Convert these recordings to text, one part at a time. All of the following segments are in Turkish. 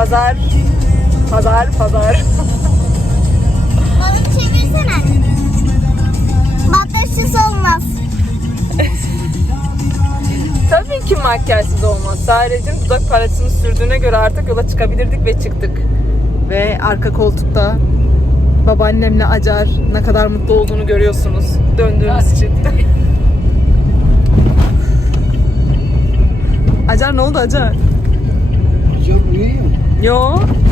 Pazar, pazar, pazar. Balık çevirsene. Makyajsız olmaz. Tabii ki makyajsız olmaz. Sadece dudak paletini sürdüğüne göre artık yola çıkabilirdik ve çıktık. Ve arka koltukta babaannemle Acar ne kadar mutlu olduğunu görüyorsunuz döndüğümüz için. Acar ne oldu Acar? Hocam uyuyor. Yo.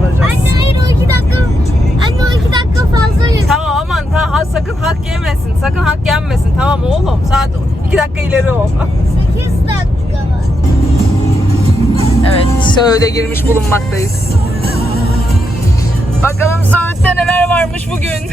Varacağız. Anne hayır o iki dakika. Anne o iki dakika fazla yüz. Tamam aman tamam ha, sakın hak yemesin. Sakın hak yenmesin. Tamam oğlum. Saat 2 dakika ileri ol. 8 dakika var. evet Söğüt'e girmiş bulunmaktayız. Bakalım Söğüt'te neler varmış bugün.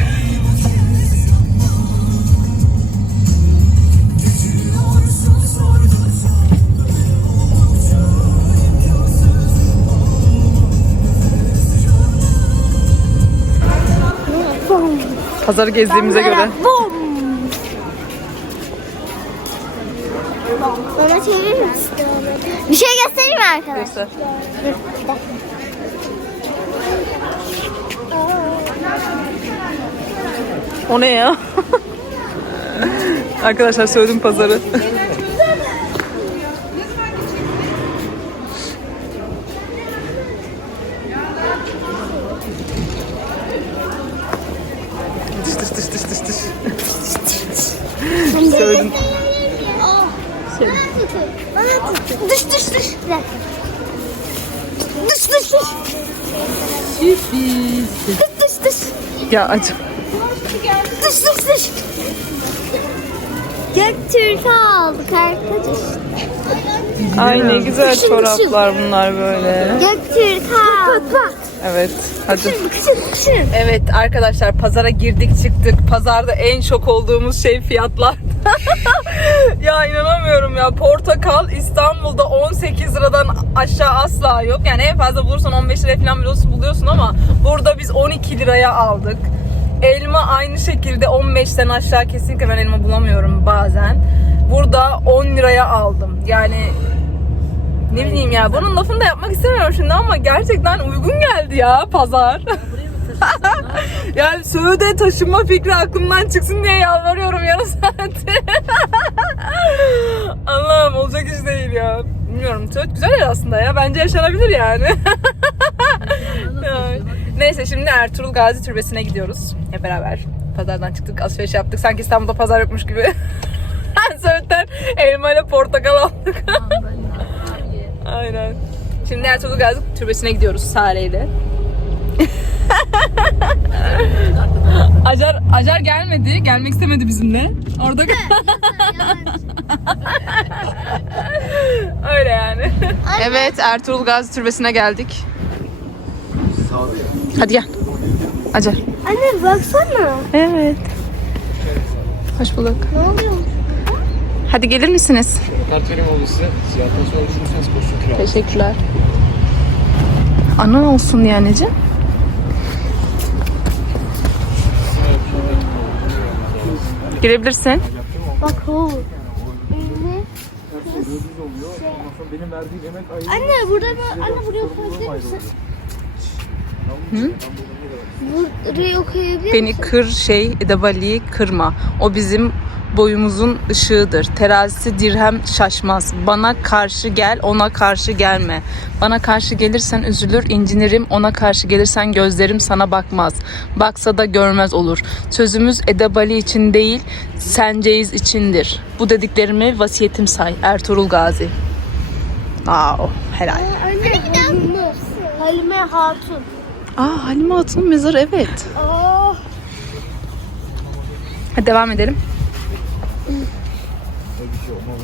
Pazarı gezdiğimize göre. Bum. Bana çevirir misin? Bir şey göstereyim mi arkadaşlar? Göster. O ne ya? Arkadaşlar söyledim pazarı. Tutun. Bana tutun. Dış dış dış. Dış dış dış. Dış dış dış. Ya acı. Dış dış dış. Göktürk'ü aldık arkadaşlar. Ay ne güzel Kışın, çoraplar bunlar böyle. Göktürk'ü aldık. Evet. Hadi. Kışın kışın kışın. Evet arkadaşlar pazara girdik çıktık. Pazarda en şok olduğumuz şey fiyatlar. ya inanamıyorum ya. Portakal İstanbul'da 18 liradan aşağı asla yok. Yani en fazla bulursan 15 liraya falan buluyorsun, buluyorsun ama burada biz 12 liraya aldık. Elma aynı şekilde 15'ten aşağı kesinlikle ben elma bulamıyorum bazen. Burada 10 liraya aldım. Yani ne bileyim ya bunun lafını da yapmak istemiyorum şimdi ama gerçekten uygun geldi ya pazar. yani Söğüt'e taşınma fikri aklımdan çıksın diye yalvarıyorum yarım saattir. Allah'ım olacak iş değil ya. Bilmiyorum Söğüt güzel yer aslında ya. Bence yaşanabilir yani. Yani. Neyse şimdi Ertuğrul Gazi Türbesi'ne gidiyoruz. Hep beraber. Pazardan çıktık, alışveriş yaptık. Sanki İstanbul'da pazar yokmuş gibi. Söğüt'ten elma ile portakal aldık. Aynen. Şimdi Ertuğrul Gazi Türbesi'ne gidiyoruz Sare'yle. Acar, Acar gelmedi. Gelmek istemedi bizimle. Orada öyle yani. evet Ertuğrul Gazi Türbesi'ne geldik. Hadi gel. Acar. Anne baksana. Evet. Hoş bulduk. Ne oluyor? Hadi gelir misiniz? Kart vereyim oldu size. Siyahtan sonra düşünürseniz koşun kira. Teşekkürler. Ana olsun diye anneciğim. Girebilirsin. Bak o. Benim verdiğim yemek ayı. Anne burada mı? Anne buraya okuyabilir misin? Burayı okuyabilir Beni kır şey edebali kırma. O bizim boyumuzun ışığıdır. Terazisi dirhem şaşmaz. Bana karşı gel, ona karşı gelme. Bana karşı gelirsen üzülür, incinirim. Ona karşı gelirsen gözlerim sana bakmaz. Baksa da görmez olur. Sözümüz edebali için değil, senceyiz içindir. Bu dediklerimi vasiyetim say. Ertuğrul Gazi. Wow, helal. Daha Halime Hatun. Aa Halime Hatun'un mezarı evet. Oh. Hadi devam edelim.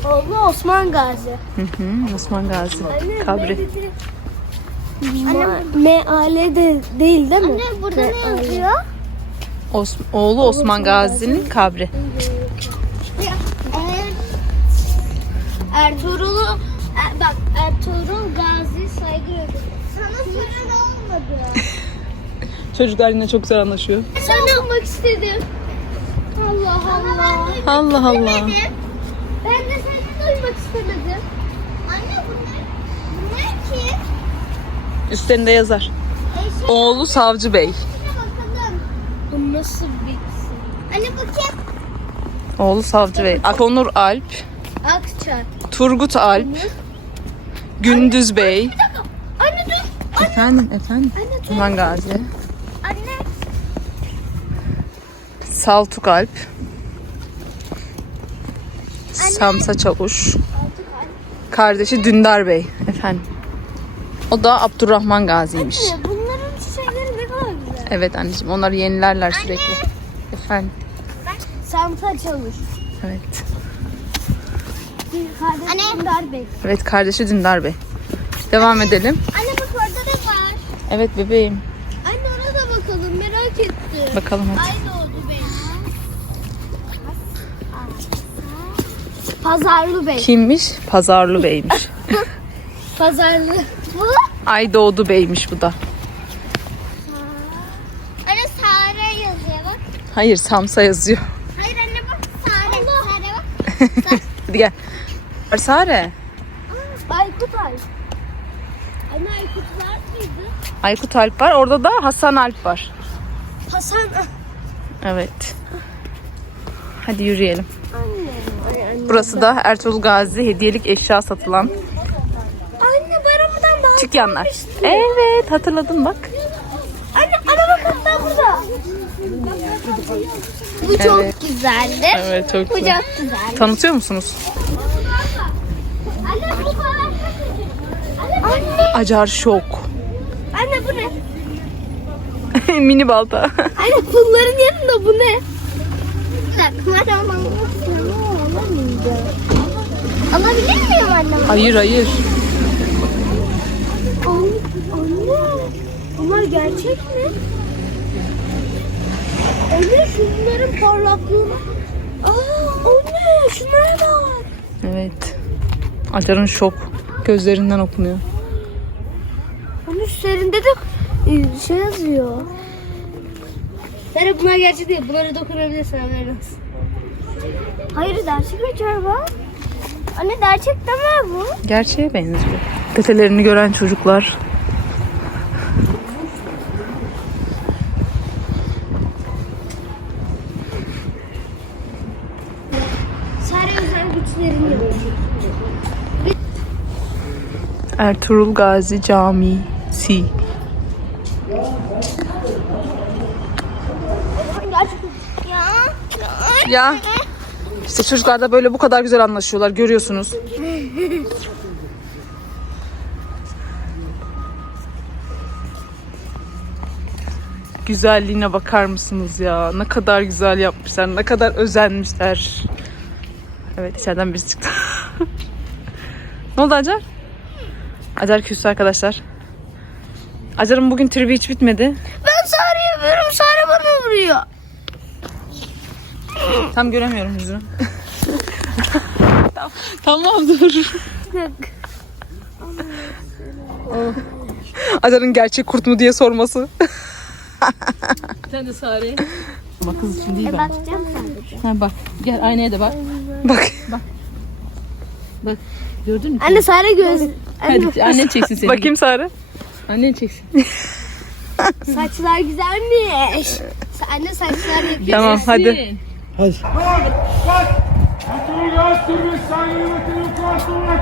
Oğlu Osman Gazi. Hı hı, Osman Gazi. Kabri. Anne meale de değil değil mi? Anne burada ne yazıyor? Os- oğlu Osman Gazi'nin kabri. Ertuğrul'u er, bak Ertuğrul Gazi saygı ödülü. Sana sorun olmadı. Çocuklar yine çok güzel anlaşıyor. Sen olmak istedim. Allah Allah. Allah Allah. Ben de seni duymak istemedim. Anne bu ne? Bu ne ki? Üstlerinde yazar. Eşek Oğlu Savcı Bey. bakalım. Bu nasıl bir Anne bakayım. Oğlu Savcı Bey. Akonur Alp. Akçay. Turgut Alp. Gündüz Bey. Bir dakika. Anne dur. Efendim efendim. Anne dur. Gazi. Anne. Saltuk Alp. Samsa Çavuş. Kardeşi Dündar Bey. Efendim. O da Abdurrahman Gazi'ymiş. Anne bunların çiçekleri ne kadar güzel. Evet anneciğim onları yenilerler sürekli. Efendim. Samsa çalış. Evet. Anne. Dar Bey. Evet kardeşi Dündar Bey. Devam edelim. Anne bak orada da var. Evet bebeğim. Anne ona da bakalım merak ettim. Bakalım hadi. Aynı Pazarlı Bey. Kimmiş? Pazarlı Bey'miş. Pazarlı. Bu? Aydoğdu Bey'miş bu da. Anne Sare yazıyor bak. Hayır Samsa yazıyor. Hayır anne bak Sare. Sare bak. Hadi gel. Sare. Aykut Alp. Anne Aykut var mıydı? Aykut Alp var. Orada da Hasan Alp var. Hasan. Evet. Hadi yürüyelim. Anne. Burası da Ertuğrul Gazi hediyelik eşya satılan Anne barabadan bak. dükkanlar. Evet hatırladım bak. Anne ana bak hatta burada. Bu çok Evet. güzeldi. Evet çok Bu güzel. çok güzel. Tanıtıyor musunuz? Anne bu falan. Anne. Acar şok. Anne bu ne? Mini balta. Anne pulların yanında bu ne? Bir dakika ben alamayacağım. Alabilir miyim anne? hayır hayır. Anne. Anne. Bunlar gerçek mi? Anne şunların parlaklığına. Aa anne şunlara bak. Evet. Acar'ın şok. Gözlerinden okunuyor. Onun üstlerinde de e, şey yazıyor. Serap bunlar gerçek değil. Bunları dokunabilirsin haberin olsun. Hayır gerçek mi çorba? Anne gerçek deme bu. Gerçeğe benziyor. Detelerini gören çocuklar. Özel güçlerini. Ertuğrul Gazi Camisi. Ya. Ya işte çocuklar da böyle bu kadar güzel anlaşıyorlar görüyorsunuz. Güzelliğine bakar mısınız ya? Ne kadar güzel yapmışlar, ne kadar özenmişler. Evet içeriden birisi çıktı. ne oldu Acar? Acar küstü arkadaşlar. Acar'ın bugün tribi hiç bitmedi. Ben Sare'ye yapıyorum. Sare bana vuruyor. Tam göremiyorum yüzünü. tamam, tamam dur. Oh. Acar'ın gerçek kurt mu diye sorması. Sen de Sare. Ama kız için değil bak. Bakacağım sadece. Ha bak. Gel aynaya da bak. Bak. Gördün mü? Anne Sare göz. Hadi annen çeksin seni. Bakayım Sare. Annen çeksin. Saçlar güzelmiş. Anne saçlar yapıyor. Tamam hadi. Gelsin. Ertuğrul Gazi Türbesi saygı hürmetine vukuatlı olarak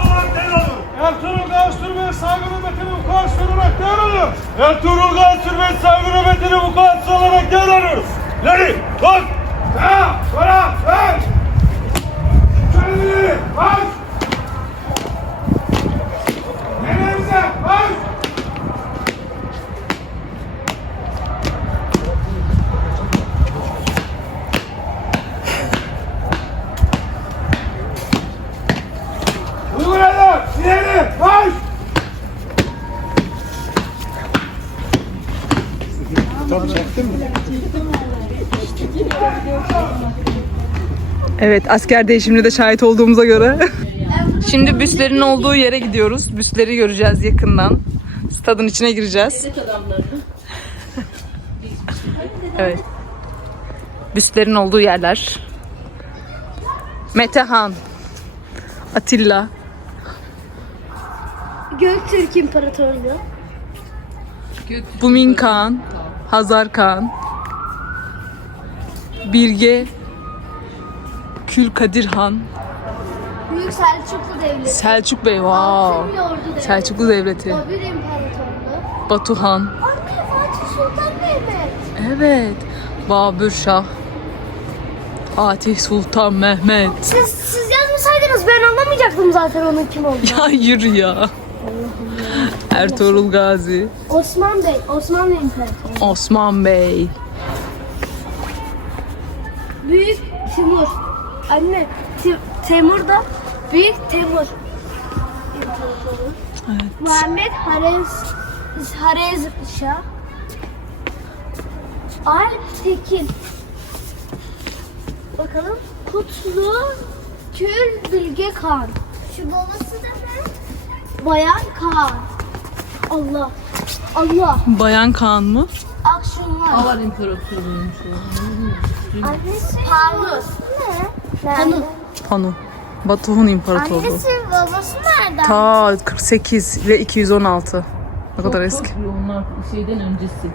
olarak alır. Ertuğrul Gazi Türbesi saygı hürmetine vukuatlı olarak alır. Ertuğrul Gazi Türbesi saygı hürmetine vukuatlı olarak alır. Leri, bak, ha, bana, ver. Kendini, bak. Neremize, bak. Evet asker değişimine de şahit olduğumuza göre. Şimdi büslerin olduğu yere gidiyoruz. Büsleri göreceğiz yakından. Stadın içine gireceğiz. Evet. Büslerin olduğu yerler. Metehan. Atilla. Göktürk İmparatorluğu. Bumin Kağan. Hazar Kağan. Birge. Külkadir Han. Büyük Selçuklu Devleti. Selçuk Bey. Wow. Altın Devleti. Selçuklu Devleti. Babür İmparatorluğu. Batuhan. Anne Fatih Sultan Mehmet. Evet. Babür Şah. Fatih Sultan Mehmet. Siz, siz yazmasaydınız ben anlamayacaktım zaten onun kim olduğunu. Ya yürü ya. Ertuğrul Gazi. Osman Bey, Osmanlı İmparatoru. Osman Bey. Büyük Timur. Anne, Temur da Büyük Temur. İmparatoru. Muhammed Harez Harezmşah. Alp Tekin. Bakalım. Kutlu Kül Bilge Kağan. Şu babası da ne? Bayan Kağan. Allah. Allah. Bayan Kaan mı? Akşunlar. Avar İmparatorluğu'nun şu. Annesi Panus. Ne? Panu. Panu. Batuhan İmparatorluğu. Annesi babası nerede? Ta 48 ile 216. Ne kadar eski. Çok onlar şeyden öncesi.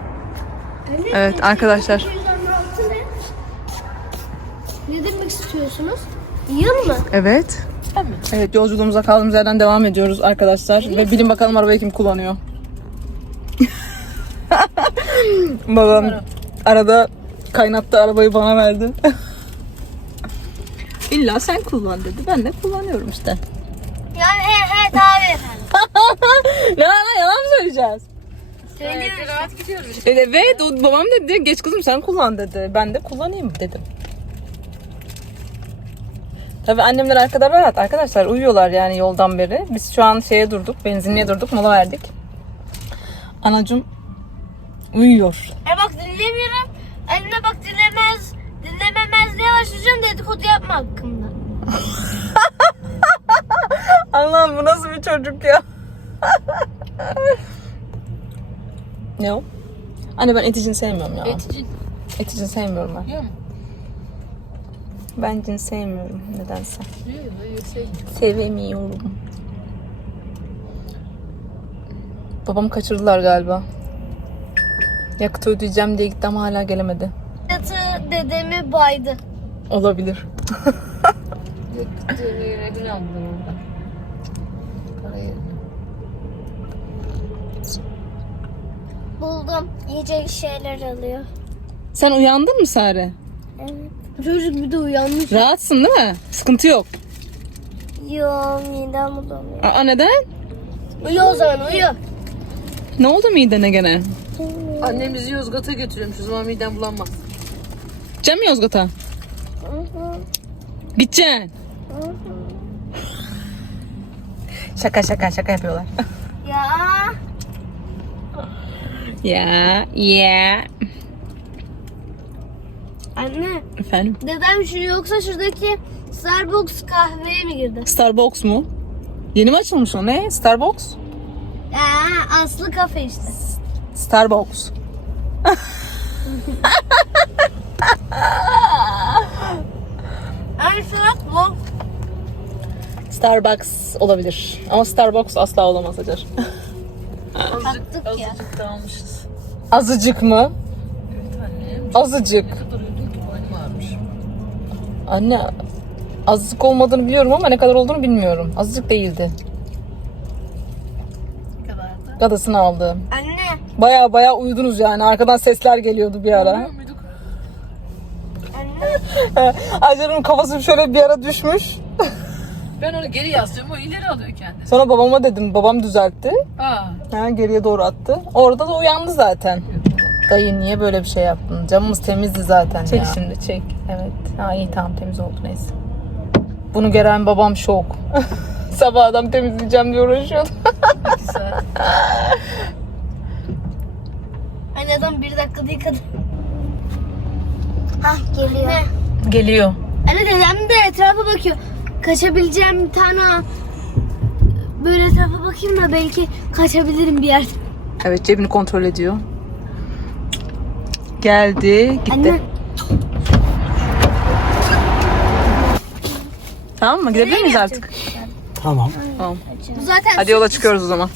Evet arkadaşlar. 216 ne? Ne demek istiyorsunuz? Yıl mı? Evet. Evet yolculuğumuza kaldığımız yerden devam ediyoruz arkadaşlar. Ve bilin bakalım arabayı kim kullanıyor. Babam arada kaynattı arabayı bana verdi. İlla sen kullan dedi. Ben de kullanıyorum işte. Yani he he tabii efendim. yalan yalan mı söyleyeceğiz? Söylüyorum. E, Evet o babam dedi geç kızım sen kullan dedi. Ben de kullanayım dedim. Tabii annemler arkada rahat. Arkadaşlar uyuyorlar yani yoldan beri. Biz şu an şeye durduk. Benzinliğe durduk. Mola verdik. Anacım uyuyor. E bak dinlemiyorum. Anne bak dinlemez. Dinlememez diye başlayacağım dedikodu yapma hakkında. Allah'ım bu nasıl bir çocuk ya? ne o? Anne ben eticini sevmiyorum ya. Etici Eticini sevmiyorum ben. mu? Ben cin sevmiyorum nedense. Şey. Sevemiyorum. Babamı kaçırdılar galiba. Yakıt ödeyeceğim diye gitti ama hala gelemedi. Yatı dedemi baydı. Olabilir. Revini aldılar orada. Parayı. Buldum. Yiyecek şeyler alıyor. Sen uyandın mı Sare? Evet. Çocuk bir de uyanmış. Rahatsın değil mi? Sıkıntı yok. Yo midem bulanıyor. Aa neden? Uyu o zaman uyu. Ne oldu midene gene? Annem bizi Yozgat'a götürüyormuş. O zaman midem bulanmaz. Gideceksin mi Yozgat'a? Gideceksin. şaka şaka şaka yapıyorlar. Ya. ya ya. Anne Efendim? dedem şu yoksa şuradaki Starbucks kahveye mi girdi? Starbucks mu? Yeni mi açılmış o? Ne? Starbucks? Ya Aslı kafe işte. Starbucks. Şurak bu. Starbucks olabilir. Ama Starbucks asla olamaz Hacer. Ya. Azıcık dağılmışız. Azıcık mı? Evet annem. Azıcık. Ne kadar uyudum ki boynum ağrımış. Anne azıcık olmadığını biliyorum ama ne kadar olduğunu bilmiyorum. Azıcık değildi. Ne kadar da. Gadasını aldı. Anne. Baya baya uyudunuz yani. Arkadan sesler geliyordu bir ara. Hacer'in kafası şöyle bir ara düşmüş. Ben onu geri yaslıyorum. O ileri alıyor kendini. Sonra babama dedim. Babam düzeltti. Aa. Ha, geriye doğru attı. Orada da uyandı zaten. Dayı niye böyle bir şey yaptın? Camımız temizdi zaten Çek şimdi çek. Evet. Ha iyi tamam temiz oldu neyse. Bunu gören babam şok. Sabah adam temizleyeceğim diye uğraşıyordu. Anne adam bir dakikada yıkadım. Hah geliyor. Ne? Geliyor. Anne dedem de etrafa bakıyor. Kaçabileceğim bir tane böyle etrafa bakayım da belki kaçabilirim bir yerde. Evet cebini kontrol ediyor. Geldi, gitti. Anne Tamam mı? Gidebilir miyiz artık? Tamam. Tamam. bu zaten Hadi yola çıkıyoruz o zaman.